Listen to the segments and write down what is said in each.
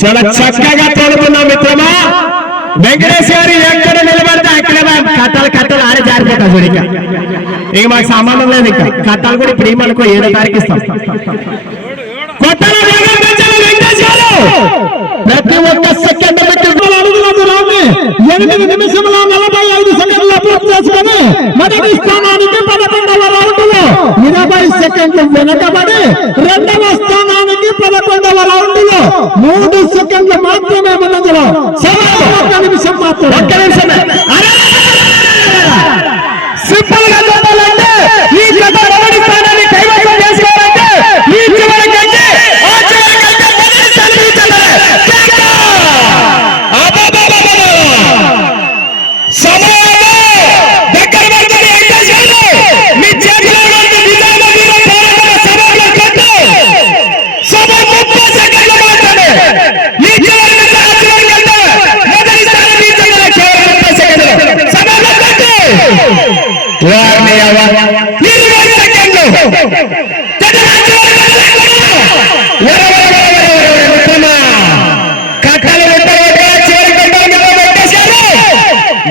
చాలా చక్కగా తోడుకున్నాం మిత్రమా. వెంకటేష్ గారు ఎక్కడ నిలబడితే అక్కడ కట్టాలి కట్టాలి ఆడే జారిపోతా చూడిక ఇక. మాకు సంబంధం లేదు ఇంకా. కట్టాలు కూడా ప్రేమ అనుకో ఏడో తారీఖు ఇస్తాం. ప్రతి ఒక్క సెకండ్ నిమిషంలో నలభై ఐదు సెకండ్లు వెనకబడి రెండు మూడు సెకండ్లు మాత్రమే ఉన్నందులో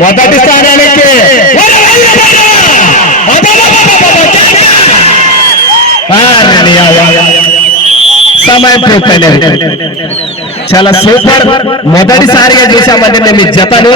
మొదటి స్థానానికి సమయం పూర్తయింది. చాలా సూపర్. మొదటిసారిగా చూసామంటే మేము జతను